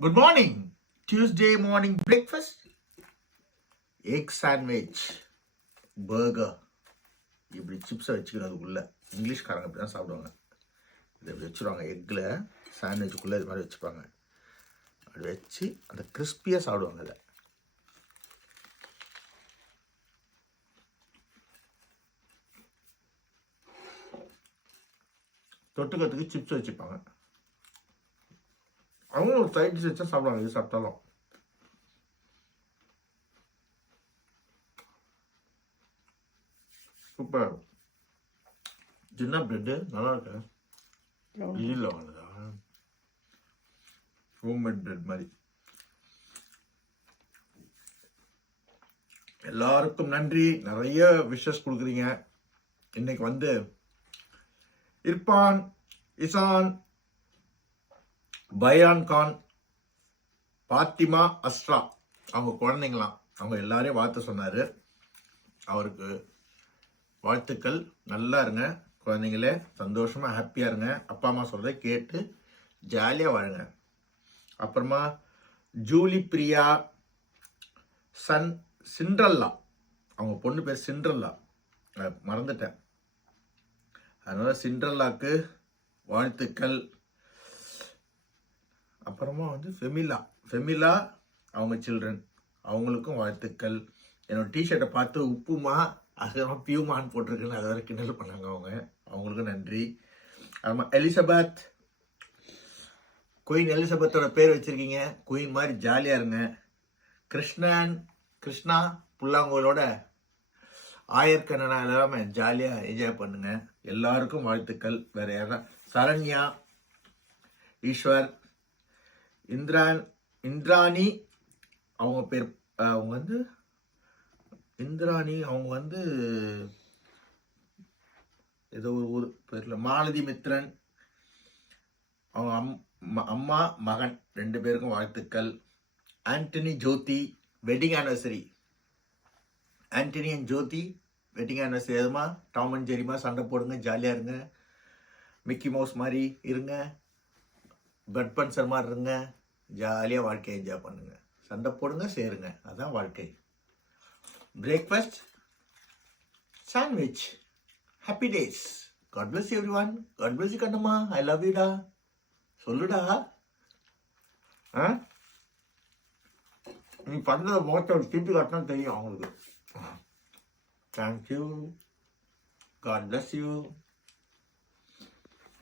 Good morning. Tuesday morning breakfast. Egg sandwich. Burger. இப்படி சிப்ஸை வச்சுக்கணும் அதுக்குள்ளே. இங்கிலீஷ்காரங்க அப்படி தான் சாப்பிடுவாங்க. இதை வச்சுருவாங்க எக்கில் சாண்ட்விச்சுக்குள்ளே இது மாதிரி வச்சுப்பாங்க. அப்படி வச்சு அந்த கிறிஸ்பியாக சாப்பிடுவாங்க அதை. தொட்டுக்கிறதுக்கு சிப்ஸ் வச்சுப்பாங்க. அவங்களும் ஒரு சைட் டிஷ் வச்சா சாப்பிடுவாங்க இது சாப்பிட்டாலும். சூப்பர். சின்ன பிரெட்டு நல்லா இருக்கு. இல்லை வாங்குதா ஹோம்மேட் பிரெட் மாதிரி. எல்லாருக்கும் நன்றி. நிறைய விஷஸ் கொடுக்குறீங்க. இன்னைக்கு வந்து இர்பான், இசான், பயான் கான், பாத்திமா, அஸ்ரா அவங்க குழந்தைங்களாம். அவங்க எல்லாரையும் வாழ்த்து சொன்னார். அவருக்கு வாழ்த்துக்கள். நல்லா இருங்க குழந்தைங்களே, சந்தோஷமாக ஹாப்பியாக இருங்க. அப்பா அம்மா சொல்கிறத கேட்டு ஜாலியாக வாழுங்க. அப்புறமா ஜூலி பிரியா, சிண்ட்ரல்லா, அவங்க பொண்ணு பேர் சிண்ட்ரல்லா, மறந்துட்டேன். அதனால் சிண்ட்ரல்லாக்கு வாழ்த்துக்கள். அப்புறமா வந்து ஃபெமிலா அவங்க சில்ட்ரன், அவங்களுக்கும் வாழ்த்துக்கள். என்னோட டிஷர்ட்டை பார்த்து உப்புமா அதுக்கப்புறம் பியூமான்னு போட்டிருக்குன்னு அதை வரை கிண்டல் பண்ணாங்க அவங்களுக்கும் நன்றி. ஆமாம், எலிசபெத், குயின் எலிசபெத்தோட பேர் வச்சுருக்கீங்க. குயின் மாதிரி ஜாலியாக இருங்க. கிருஷ்ணா புல்லாங்கோலோட ஆயர்கண்ணனா எல்லாமே ஜாலியாக என்ஜாய் பண்ணுங்க. எல்லாருக்கும் வாழ்த்துக்கள். வேற யாரா? சரண்யா, ஈஸ்வர், இந்திராணி அவங்க பேர், அவங்க வந்து இந்திராணி, அவங்க வந்து ஏதோ ஒரு ஊர் பேரில். மாலதி மித்ரன், அவங்க அம்மா மகன் 2 பேருக்கும் வாழ்த்துக்கள். Antony Jothi wedding anniversary. Antony and Jothi wedding anniversary. எதுமா டாம் அண்ட் ஜெரிமா சண்டை போடுங்க, ஜாலியாக இருங்க. மிக்கி மவுஸ் மாதிரி இருங்க, பட் பன்சர் மாதிரி இருங்க, ஜாலியாக வாழ்க்கையை என்ஜாய் பண்ணுங்க. சண்டை போடுங்க, சேருங்க, அதுதான் வாழ்க்கை. Breakfast sandwich. Happy days. God bless everyone. God bless you Kannamma. I love யூடா. சொல்லுடா. நீ பண்ணுற முகத்தை திருப்பி காட்டினா தெரியும் அவங்களுக்கு. தேங்க்யூ. God bless you.